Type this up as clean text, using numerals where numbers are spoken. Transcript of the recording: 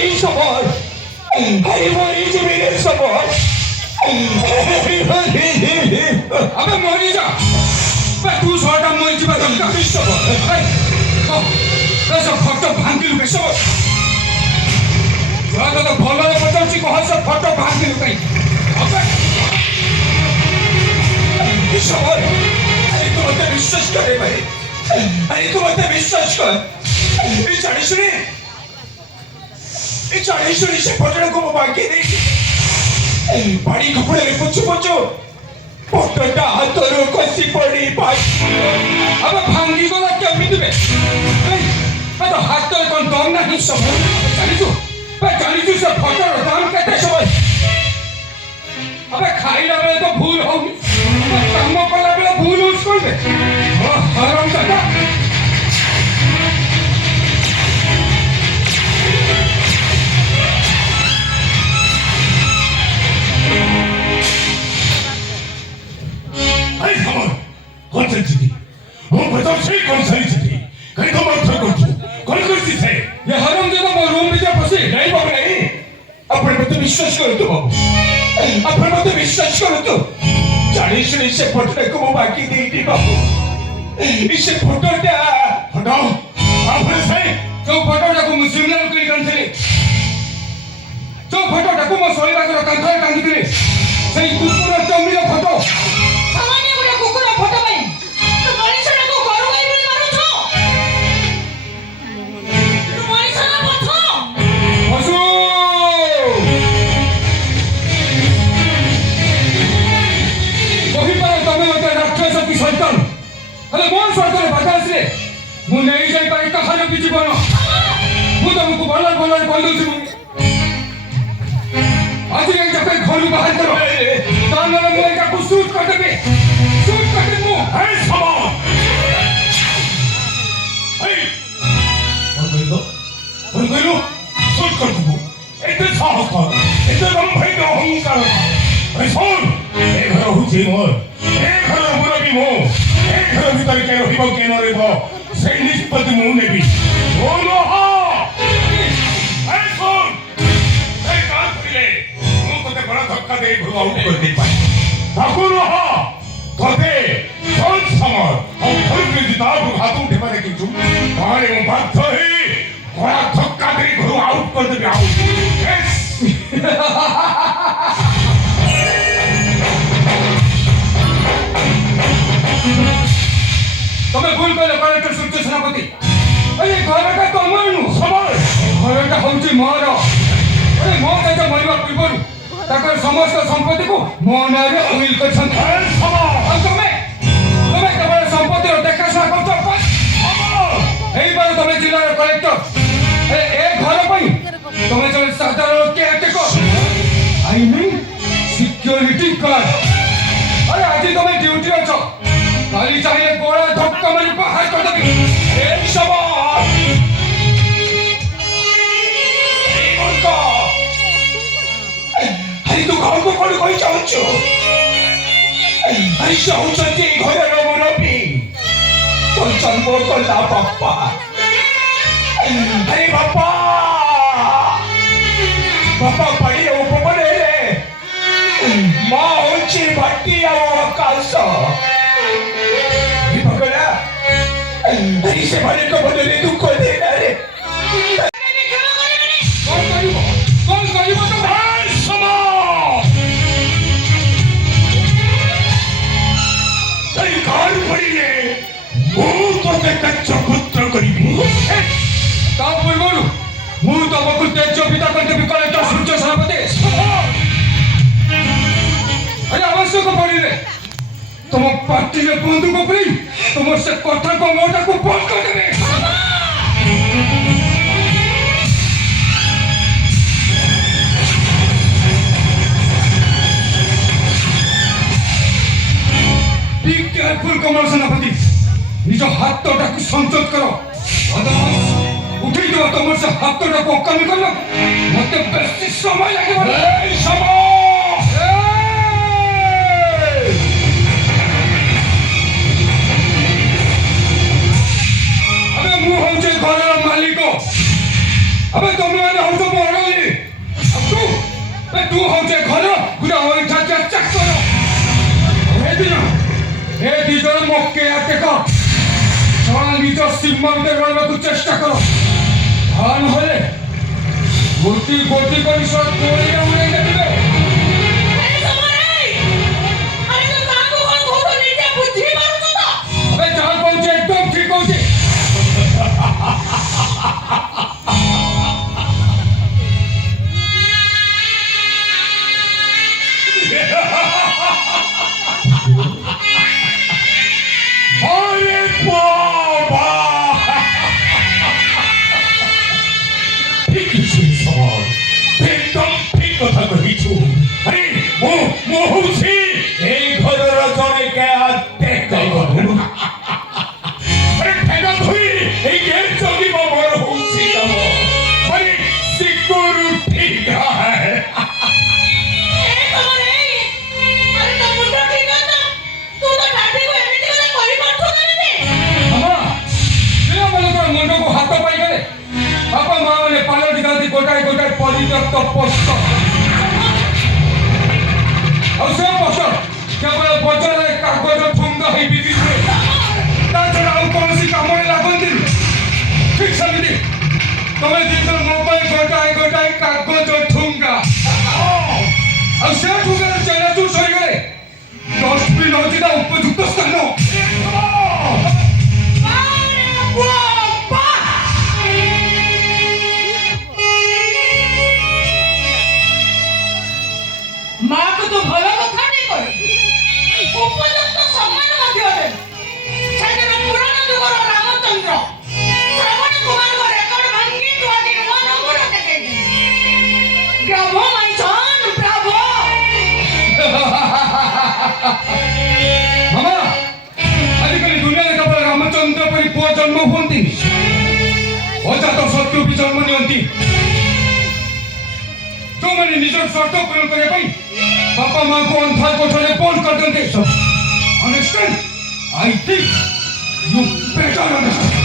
এই সময় আরে মরে যাবে রে সময় আবে মরি যা তু শহরটা মরি যাবা দরকার সব ফটো ভাঙ্গিলু কে সব তো ভଲରେ ପଚାରୁଛି କହ ସେ ଫଟୋ ଭାଙ୍ଗିଲୁ କାଇଁ সময় আরে তো মতে বিশ্বাস করে ভাই আরে তো মতে বিশ্বাস কর এই জানি শুনি সে ফটোটাকে ମୁଁ ବାକି ଦେଇଛି ପାଣି କପଡ଼ାରେ ପୋଛୁ ପୋଛୁ ଫଟୋଟା ହାତରୁ ଖସି ପଡ଼ି আবে ଭାଙ୍ଗିଗଲା କେମିତି ବେ ତ ହାତରେ କ'ଣ ଦମ ନାହିଁ ସବୁ ଜାଣିଛୁ ସେ ଫଟୋର ଦାମ କେତେ ସମୟ আবে খাইলা ବେଳେ ତ ভুল ହଉନି କାମ କଲା ବେଳେ ଭୁଲ ହଉଛି କ'ଣ ବେ ହରମ ଦାଦା বিশ্বাস করতো বাবু আপনার মতো বিশ্বাস করতো জানি শুনি সে ফটোটাকে ମୁଁ ବାକି ଦେଇଛି ବାବୁ ସେ ଫଟୋଟା ହଟାओ ଆପଣ ସେ ଯୋଉ ଫଟୋଟାକୁ ମୁଁ ସିଗ୍ନାଲ କରି କାନ୍ଦିଥିଲି ଯୋଉ ଫଟୋଟାକୁ ମୋ ଶୋଇବାଘର କାନ୍ଥରେ କାନ୍ଦିଥିଲି ସେଇ କୁକୁର ଚମିର ଫଟୋ ସାମାନ୍ୟ ଗୋଟେ କୁକୁର ଫଟୋ ପାଇଁ ତୁ ମଣିଷଟାକୁ ଘରୁ ଗାଈ ବୋଲି ମାରୁଛ ତୁ ମଣିଷ ନା ପଛ ପଶୁ କହିପାର ତମେ ମୋତେ ରାକ୍ଷସ କି ସୈତାନ ହେଲେ ମୋ ସ୍ୱାର୍ଥରେ ବାଧା ଆସିଲେ ମୁଁ ନେଇଯାଇପାରେ କାହାର ବି ଜୀବନ ମୁଁ ତମକୁ ଭଲରେ କହିଦେଉଛି ଆଜି ଏଇଟାକୁ ଘରୁ ବାହାର କର ତା ନହେଲେ ମୁଁ ଏଇଟାକୁ ସୁଟ୍ କରିଦେବି ମୁଁ ସୁଟ୍ କରିଦେବୁ ଏତେ ସାହସ ଏତେ ଦମ୍ଭ ଅହଙ୍କାର ଶୁଣ ଏ ଘର ହଉଛି ମୋର ଏ ଘର ମୁରବୀ ମୁଁ ଏ ଘର ଭିତରେ କିଏ ରହିବ କିଏ ନ ରହିବ ସେଇ ନିଷ୍ପତ୍ତି ମୁଁ ନେବି ମୁଁ ତତେ ବଡ଼ ଧକ୍କା ଦେଇ ଘରୁ ଆଉଟ କରିଦେଇପାରେ ତାକୁ ନୁହ ତତେ ବହୁତ ସମୟ ଆଉ ଘରକୁ ଯଦି ତା ଉପରୁ ହାତ ଉଠେଇବା ଦେଖିଛୁ ତାହେଲେ ମୁଁ ବାଧ୍ୟ ହେଇ ବଡ଼ ଧକ୍କା ଦେଇ ଘରୁ ଆଉଟ କରିଦେବି ଆଉଟ ତମେ ଭୁଲ କଲେ କଲେକ୍ଟର ସୂର୍ଯ୍ୟ ସେନାପତି ଏଇ ଘରଟା ତମର ନୁହଁ ଘରଟା ହଉଛି ମୋର ମୋ ଦାଦା ମରିବା ପୂର୍ବରୁ ତାଙ୍କର ସମସ୍ତ ସମ୍ପତ୍ତିକୁ ମୋ ନାଁରେ ଉଇଲ୍ କରିଛନ୍ତି ଆଉ ତମେ କେବଳ ସମ୍ପତ୍ତିର ଦେଖାଶୁଣା କରୁଛ ହେଇପାର ତମେ ଜିଲ୍ଲାର କଲେକ୍ଟର ଏ ଘର ପାଇଁ ତମେ ଜଣେ ସାଧାରଣ caretaker I mean security guard ଆରେ ଆଜି ତମେ ଡ୍ୟୁଟି ଅଛ କାଲି ଚାହିଁଲେ ଗୋଳା ଧକ୍କା ମାରି ବାହାର କରିଦେବି এই সময় আরে তু ঘরକୁ কোন কই চাচ্ছো আরে চাচ্ছি এই ঘরের মুরবী তোর জন্ম করলা বাপ্পা আরে বাপ্পা পড়ি উপরে মা হচ্ছে ভট্টি আর আকাশ পকড়া আরে সে ভাইকে বদলে দুঃখ দে না রে কোন করিব তো ତା ପୂର୍ବରୁ ମୁଁ ତମକୁ ତେଜ ପିତା କରିଦେବି କଲେକ୍ଟର ସୂର୍ଯ୍ୟ ସେନାପତି ଆରେ ଆବଶ୍ୟକ ପଡ଼ିଲେ ତମ ପାର୍ଟିରେ ବନ୍ଧୁକ ପୁରେଇ ତମର ସେ କଥା କମଟାକୁ ବନ୍ଦ କରିଦେବେ Be careful, Kamal Senapati. ନିଜ ହାତଟାକୁ ସଂଯୋଗ କର ଉଠେଇ ଦେବ ତମର ସେ ହାତଟାକୁ ଅକାମି କରିବ ମତେ ବେଶୀ ସମୟ ଲାଗିବ ଆରେ ମୁଁ ହଉଛି ଘରର ମାଲିକ अबे तुमने हम तो बोल रहे अब तू हो जाए घर गुड़ा हो चक करो हे दिजन मक्के आते का सारा निज सीमा में रहने को चेष्टा करो धान होले गोटी कर सब तोड़े उड़े देबे अरे समारे अरे तो काको कोन घोटो नीचे बुद्धि मारतो तो अबे चाल पहुंचे एकदम ठीक होचे अरे बाबा ঠিক সবার একদম ঠিক কথা কহিছু আরে মো হউছি এই ঘরর জনে কে আতে কইব আরে ঠেকা ধুই এই গের চকি বড় হউছি তম আরে সিকিউরিটি হ্যায় ए समारे अरे तो मुंडा ठीक है ना तू तो डाटी को एमिति वाला कोई पाठो करे दे अम्मा ये वाला तो मुंडो को हाथ पाई गले बापा मां वाले पालट गाती गोटाई पॉलिटक तो पोस्ट और से पोस्ट केवल बजार कागज ठुंगा है बिक्री हुए ता छड़ा और कौन सी काम में लागंती ठीक समिति तुम्हें दिन मोबाइल गोटाई कागज ठुंगा और से ठुंगा चला तू सही गए डस्टबिन होती ना उपयुक्त स्थान अरे बाबा मां को तो भलो कथा नहीं करे उपयुक्त सम्मान मध्य दे छात्र पुराण जुगर रामचंद्र श्रवण कुमार को रेकर्ड भांगी तो आदि नवा नंबर देखे ब्रावो माइसन ब्रावो मामा आजिकल दुनिया में केवल रामचंद्र परी पुआ जन्म हुंती अजात शत्रु भी जन्म नियंती जो मैंने निज स्वार्थ पूर्ण करने पाई बापा मां को अंधार कोठरे बंद कर देते सब understand I think you better understand